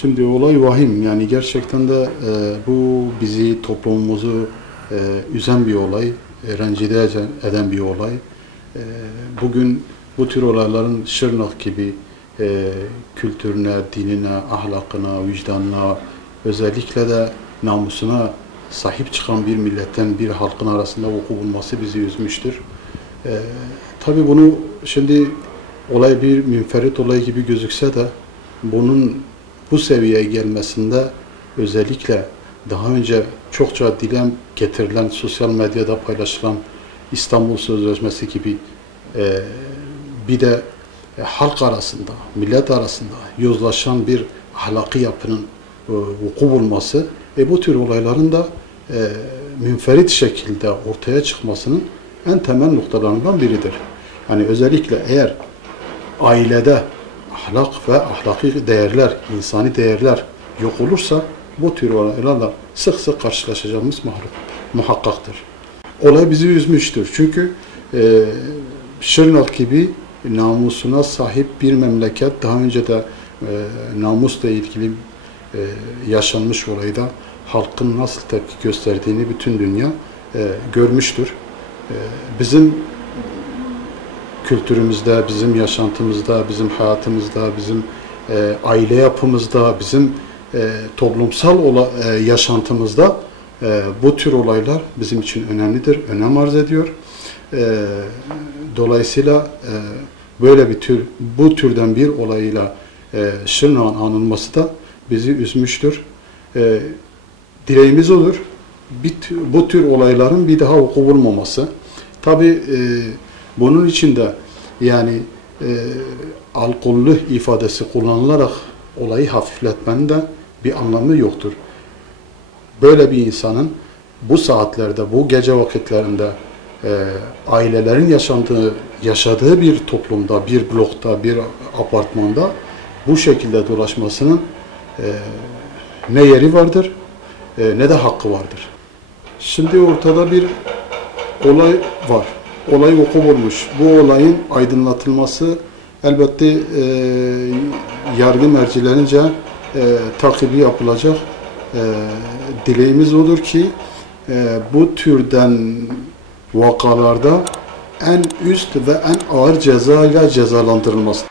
Şimdi olay vahim, yani gerçekten de bu bizi, toplumumuzu üzen bir olay, rencide eden bir olay. Bugün bu tür olayların Şırnak gibi kültürüne, dinine, ahlakına, vicdanına, özellikle de namusuna sahip çıkan bir milletten, bir halkın arasında vuku bulması bizi üzmüştür. Tabii bunu şimdi olay bir münferit olay gibi gözükse de bunun bu seviyeye gelmesinde özellikle daha önce çokça dile getirilen, sosyal medyada paylaşılan İstanbul Sözleşmesi gibi bir de halk arasında, millet arasında yozlaşan bir ahlaki yapının vuku bulması bu tür olayların da münferit şekilde ortaya çıkmasının en temel noktalarından biridir. Yani özellikle eğer ailede ahlak ve ahlaki değerler, insani değerler yok olursa bu tür olaylarla sık sık karşılaşacağımız muhakkaktır. Olay bizi üzmüştür. Çünkü Şırnak gibi namusuna sahip bir memleket daha önce de namusla ilgili yaşanmış olayda halkın nasıl tepki gösterdiğini bütün dünya görmüştür. Bizim kültürümüzde, bizim yaşantımızda, bizim hayatımızda, bizim aile yapımızda, bizim toplumsal yaşantımızda bu tür olaylar bizim için önemlidir, önem arz ediyor. Dolayısıyla böyle bu türden bir olayla Şırnak'ın anılması da bizi üzmüştür. Dileğimiz olur, bu tür olayların bir daha vuku bulmaması. Tabii bunun için de yani alkollü ifadesi kullanılarak olayı hafifletmenin de bir anlamı yoktur. Böyle bir insanın bu saatlerde, bu gece vakitlerinde ailelerin yaşadığı bir toplumda, bir blokta, bir apartmanda bu şekilde dolaşmasının ne yeri vardır ne de hakkı vardır. Şimdi ortada bir olay var. Olay vuku bulmuş. Bu olayın aydınlatılması elbette yargı mercilerince takibi yapılacak. Dileğimiz odur ki bu türden vakalarda en üst ve en ağır ceza ile cezalandırılması.